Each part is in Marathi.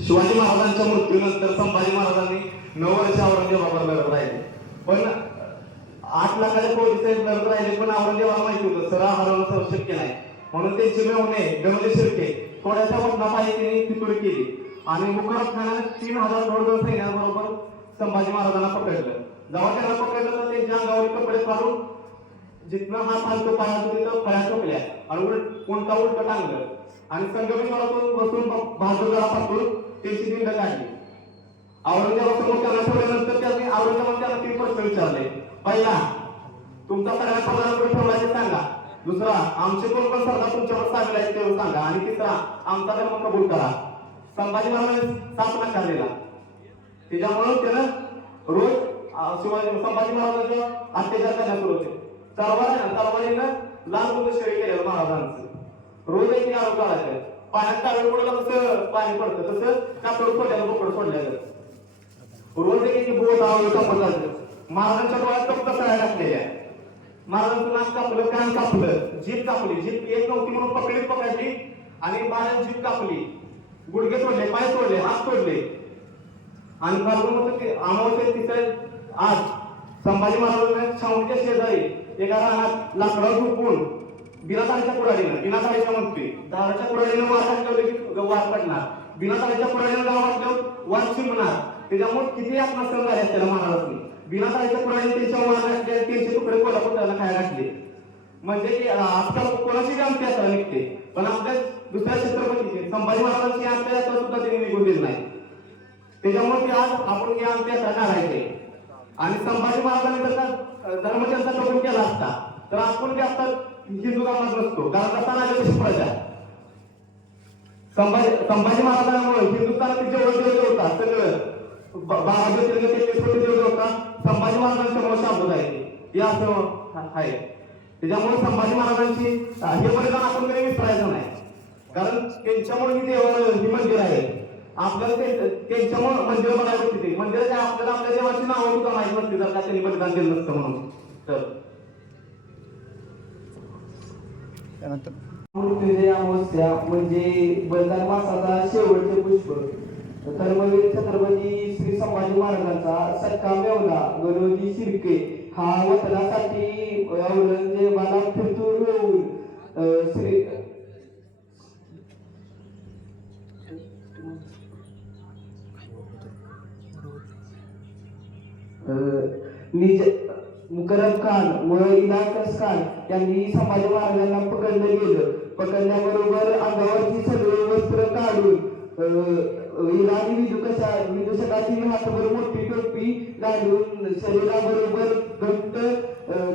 शिवाजी महाराजांच्या मृत्यूनंतर संभाजी महाराजांनी 9 वर्ष औरंगजेबावर लढत राहिले, पण 8 लाखाच्या पोलीस लढत राहिले, पण औरंगजेबाला माहिती होतं सरा हरवणं शक्य नाही, म्हणून त्यांचे मेवणे गणोजी शिर्के थोड्याशा वतनापायी त्यांनी फितुरी केली आणि मुकरब खानाने 3000 घोडदळ सैन्याबरोबर संभाजी महाराजांना पकडलं. जेव्हा त्यांना पकडलं तर त्यांच्या अंगावर कपडे फाडून जिथनं हात हालतो पायातून तिथं फळ्या टोकल्या आणि उलटा टांगलं आणि संगमी मनातून बसून बहादूरला पाठवून त्यांची दिंड काढली. औरंगजेबासमोर त्यांना ठेवल्यानंतर त्यांनी औरंगजेबाने त्यांना 3 प्रश्न विचारले. पहिला, तुमचा सगळ्या पदावर ठेवला ते सांगा. दुसरा, आमचे कोण सरदार तुमच्यावर सामील आहेत ते सांगा. आणि तिसरा, आमचा धर्म कबूल करा. संभाजी महाराजांनी 7 नकार दिला. त्याच्यामुळे त्यानं रोज संभाजी महाराजांच्या अत्याचार करण्यात सुरू होते. तलवारीनं लाल मुलं शेळी केलेलं महाराजांचं. रोज एक आरोप काढायचं. पाण्यात कागद पडलं कसं पाणी पडतं तसं कापड सोडल्याला बोकड सोडल्याचं. रोज एक बोट कापड महाराजांच्या डोळ्यात फक्त सळ्या टाकलेल्या. महाराजांचं नाक कापलं, कान कापलं, जीभ कापली. जीभ एक नव्हती म्हणून पकडली आणि महाराज जीभ कापली, गुडघे तोडले, पाय तोडले, हात तोडले. आणि अमावस्या तिथं आज संभाजी महाराजांना छावणीच्या शेजारी एका रानात लाकडावर झोपून बिनाताळीच्या कुऱ्हाडीनं म्हणतोय दाराच्या कुऱ्हाडीनं वार घातल्यावर की वार पडणार, बिनाताळीच्या कुऱ्हाडीनं गाव वाटल्यावर वार चिमणार. त्याच्यामुळे किती आत्मा सण झाले त्याला महाराजांनी. बिनाताळीच्या कुऱ्हाडीने त्यांच्या वार घातले, त्यांचे तुकडे कोल्हापूरला खायला घातले. म्हणजे की आजकाल कोणाची बी आमची यात्रा निघते, पण आपल्या दुसऱ्या छत्रपतीची संभाजी महाराजांची आमच्या यात्रा सुद्धा त्यांनी निघून दिली नाही. त्याच्यामुळे ते आज आपण ही आमची यात्रा काढायची. आणि संभाजी महाराजांनी जर का धर्म त्यांचा कबूल केला असता तर आपण बी आता हिंदू धर्मात नसतो, कारण कसा नाही तशी प्रजा. संभाजी महाराजांमुळे हिंदुस्थानातील जेवढे होता सगळं 12 ज्योतिर्लिंग देव होता संभाजी महाराजांच्या शाबूत आहे हे असं आहे. त्याच्यामुळे संभाजी महाराजांची हे बलिदान आपण कधी विसरायचं नाही, कारण त्यांच्यामुळे ही देवाला ही मंदिर आहे. आपल्याला त्यांच्यामुळे मंदिर बनायला होती. मंदिर काय आपल्याला आपल्या देवाची नावं सुद्धा माहीत नसते जर का त्यांनी बलिदान दिलं नसतं म्हणून. तर मृत्यूंजय अमावस्या म्हणजे बलिदान मासाचा शेवटचे पुष्प. धर्मवीर छत्रपती श्री संभाजी महाराजांचा सख्खा मेवणा गणोजी शिर्के हा वतनासाठी औरंगजेबाला फितूर होऊन श्री मुकरब खान व इलाकस खान यांनी संभाजी महाराजांना पकडलं गेलं. पकडल्याबरोबर अंगावरची सगळे वस्त्र काढून इराणी विदूषकाची हातभर मोठी टोपी घालून शरीराबरोबर घट्ट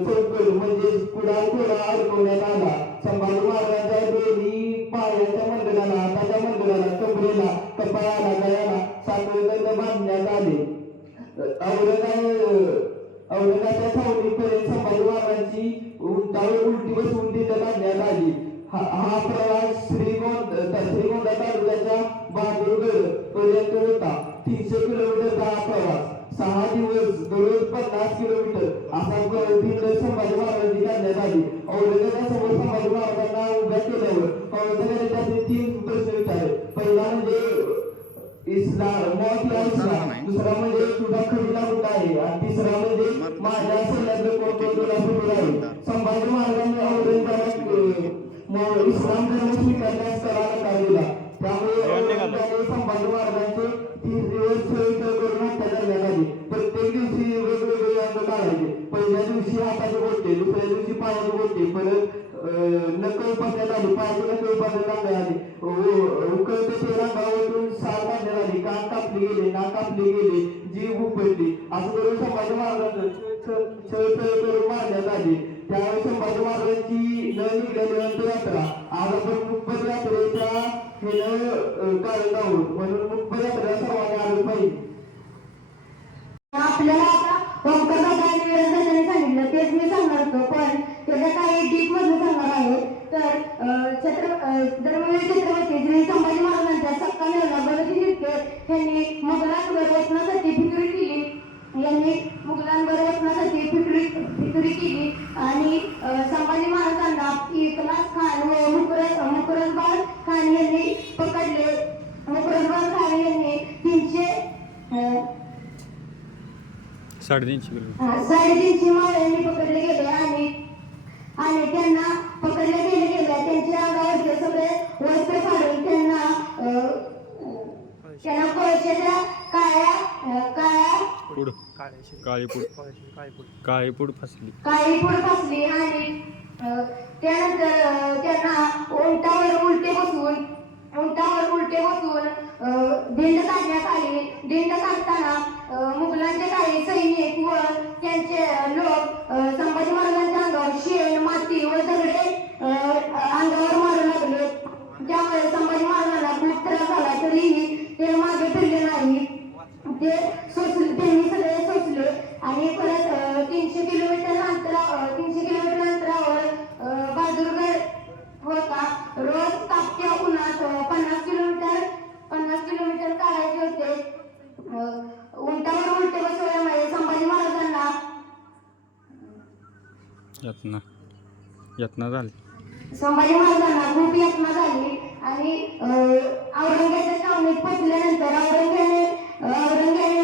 चौकड म्हणजे पुढा थोडा अडकवण्यात आला. संभाजी महाराजांच्या दोन्ही पायाच्या मंदिराला, हाताच्या मंदिराला, कमरेला, कपाळाला, गळ्याला 7 दंड बांधण्यात आले. औरंगाच्या छावणीपर्यंत संभाजी महाराजांची उंटावर उलटी बसवून तिथं बांधण्यात आली. हा प्रवास श्रीगोंदा तालुक्याच्या बहादूरगड पर्यंत होता. 300 किलोमीटरचा हा प्रवास 6 दिवस दररोज 50 किलोमीटर असा दिंड संभाजी महाराजांची काढण्यात आली. औरंगाच्या समोर संभाजी महाराजांना उभ्या केल्यावर औरंगाने त्याचे 3 प्रश्न विचारले. पहिला म्हणजे इस्लाम मौत या इस्लाम, दुसरा म्हणजे तुझा खडीला कुठं आहे, आणि तिसरा म्हणजे माझ्या सल्ल्याचं कोण तुला सुरू आहे. संभाजी महाराजांनी औरंगाबाद इस्लाम धर्म स्वीकारण्यास त्याला नकार दिला. त्यामुळे संभाजी महाराजांचे 30 दिवस करून हत्या करण्यात आली. प्रत्येक दिवशी वेगवेगळे अंग काढायचे. पहिल्या दिवशी हाताचे बोलते, दुसऱ्या दिवशी पायाचे बोलते, परत नकल बांधण्यात आली, पायाची नकल बांधण्यात आली, उकळते तेरा गावातून साल बांधण्यात आली, कान कापले गेले, नाक कापले गेले, जीभ उपटली. असं करून संभाजी महाराजांचं छळ करून मारण्यात आली. त्यावेळी संभाजी महाराजांची न निघाल्यानंतर यात्रा आज आपण मुक्पद यात्रेच्या काढत आहोत, म्हणून मुक्पद यात्रा सर्वांनी आलं पाहिजे. आपल्याला आता ओंकार दादांनी सांगितलं तेच मी सांगणार होतो, पण त्याच्या काही डीप मधून सांगणार आहे. तर धर्मवीर छत्रपती श्री संभाजी महाराजांच्या सख्खा मेवणा गणोजी शिर्के यांनी मुघलांवर वचनासाठी फितुरी केली. फितुरी केली आणि संभाजी महाराजांना इकलास खान व मुकरब 350 किलो. 350 मावळ्यांनी पकडले गेले आणि त्यांना पकडले गेले त्यांच्या अंगावरचे सगळे वस्त्र काढून त्यांना कोळशाच्या काळी पूड फासली आणि त्यानंतर त्यांना उंटावर उलटे बसून दिंड काढण्यात आली. दिंड काढताना मुघलांचे काही सैनिक व त्यांचे लोक संभाजी महाराजांच्या अंगावर शेण माती व दगडे अंगावर मारू लागले. त्यामुळे संभाजी महाराजांना खूप त्रास झाला तरीही ते मागे फिरले नाही. त्यांनी सगळे सोचले आणि परत 300 किलोमीटर अंतरावर बहादूरगड होता. रोज तापत्या उन्हात 50 किलोमीटर काढायचे होते. उंटावर उलटे बसवल्यामुळे संभाजी महाराजांना यातना झाली. खूप यातना झाली आणि औरंगाबादच्या छावणीत पोचल्यानंतर औरंग्याने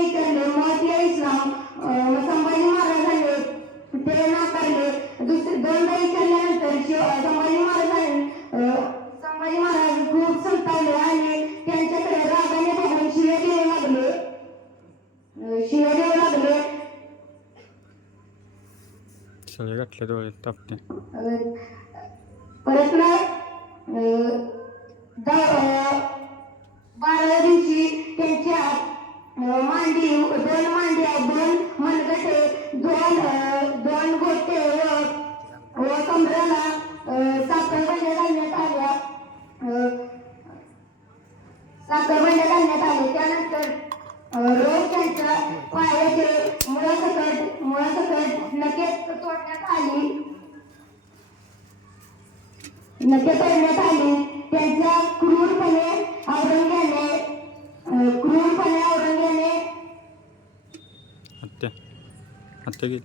विचारले मत या इस्लाम. संभाजी महाराजांनी ते नाकारले. दोनदा विचारल्यानंतर संभाजी महाराज खूप संतावले आणि त्यांच्याकडे रागाने बघून शिव्या देऊ लागले. सगळे घातले डोळे तापते. परत 12व्या दिवशी त्यांच्या दोन मांड्या 2 मनगटे 2 गोटे व कमराला साखरबंड्या घालण्यात आल्या. त्यानंतर रोज त्यांच्या पायाचे मुळासकट नखे तोडण्यात आली. त्यांच्या क्रूरपणे औरंग्याने हत्या केली.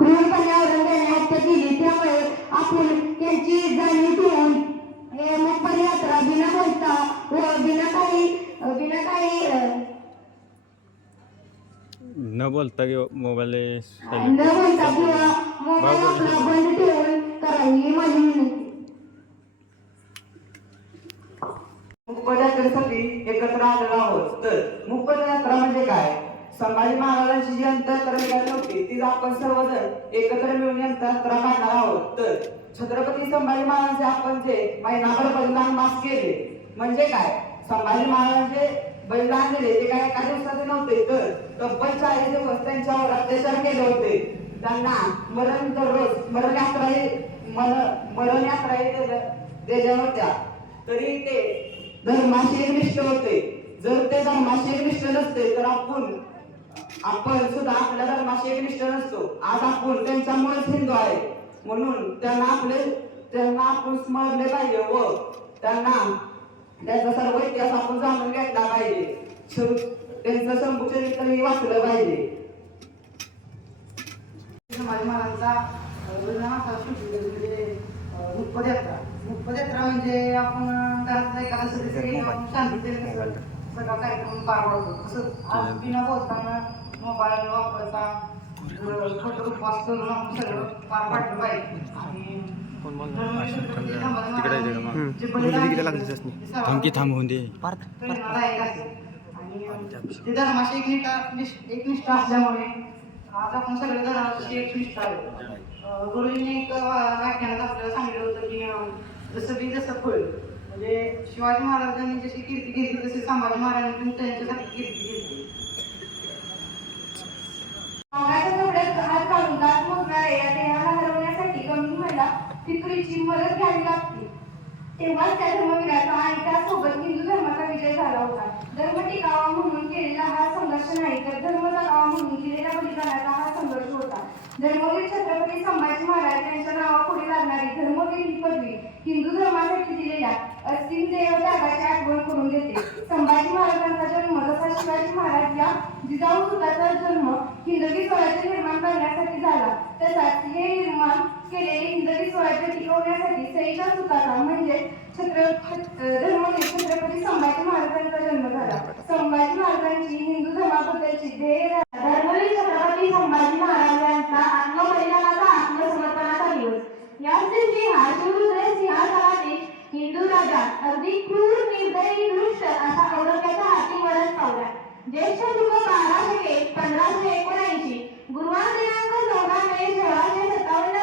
हत्या केली. त्यामुळे आपण त्यांची जाणीव ठेवून हे मुखपरी यात्रा बिना बोलता व बिना काही न बोलता किंवा मोबाईल किंवा मोबाईल आपला बंद ठेवून करावी ही माझी विनंती. मुखपदयात्रेसाठी एकत्र आलेलो आहोत. तर मुखपदयात्रा म्हणजे काय? संभाजी महाराजांची जी अंतयात्रा निघाली होती ती आपण सर्वजण एकत्र मिळून अंतयात्रा काढणार आहोत. तर छत्रपती संभाजी महाराजांचे आपण जे महिनाभर बलिदान मास केले म्हणजे काय? संभाजी महाराजांचे बलिदान दिले ते काय एका दिवसाचे नव्हते, तर तब्बल 40 दिवस त्यांच्यावर अत्याचार केले होते. त्यांना मरण यात्राही दिल्या होत्या. तरी ते धर्माशी निष्ठ होते. जर ते धर्माशी निष्ठ नसते तर आपण सुद्धा आपल्या धर्माशी एकनिष्ठ नसतो. आज आपण त्यांच्यामुळेच हिंदू आहे. म्हणून त्यांना आपण स्मरले पाहिजे व त्यांचा सर्व इतिहास आपण जाणून घेतला पाहिजे. त्यांचं शंभूचरित्रही वाचलं पाहिजे. संभाजी महाराजांचा मुखपदयात्रा म्हणजे आपण घरातला एखादा सदस्य शांततेने सगळा कार्यक्रम पार पडतो. तसंच आज बिना बोलताना मोबाईल वापरता खोटं उपवास करून आपण सगळं पार पाडलं पाहिजे. आणि थांबवून दे. ते धर्माशी एकनिष्ठ असल्यामुळे आज आपण सगळे धर्माशी एकनिष्ठ आहे. गुरुजींनी एक व्याख्यानात आपल्याला सांगितलं होतं की जसं बी जसं फळ. म्हणजे शिवाजी महाराजांनी जशी कीर्ती घेतली तशी संभाजी महाराजांनी त्यांच्यासाठी कीर्ती घेतली. हात काढून दात मोजणाऱ्या या देहाला हरवण्यासाठी गंभीरला पितृची मदत घ्यावी लागते. तेव्हाच त्या धर्मवीराचा आणि त्यासोबत हिंदू धर्माचा विजय झाला होता. धर्म टिकावा म्हणून केलेला हा संघर्ष नाही तर धर्म जगावा म्हणून केलेल्या बलिदानाचा हा संघर्ष होता. धर्मवीर छत्रपती संभाजी महाराज यांच्या नावापुढे लागणारी धर्मवीर ही पदवी हिंदू धर्मासाठी दिलेल्या असीम देव त्यागाची आठवण करून देते. संभाजी महाराजांचा जन्म जसा शिवाजी महाराज या जिजाऊ सुताचा जन्म हिंदवी स्वराज्य निर्माण करण्यासाठी झाला तसाच हे निर्माण केलेले हिंदवी स्वराज्य टिकवण्यासाठी मिसळीच्या सुताचा म्हणजे धर्मवीर छत्रपती संभाजी महाराजांचा जन्म झाला. संभाजी महाराजांची हिंदू धर्माबद्दलची ध्येय धर्मवीर छत्रपती संभाजी महाराजांचा आत्मबलिदानाचा आत्मसमर्पणाचा दिवस. याच दिवशी हा शिवहृदय सिंहासनातील हिंदू राजा अगदी क्रूर निर्दयी दृष्ट असा औरंगजेबाच्या हाती मरण पावला. ज्येष्ठ शुक्ल 12 1579 गुरुवार दिनांक 14 मे 1657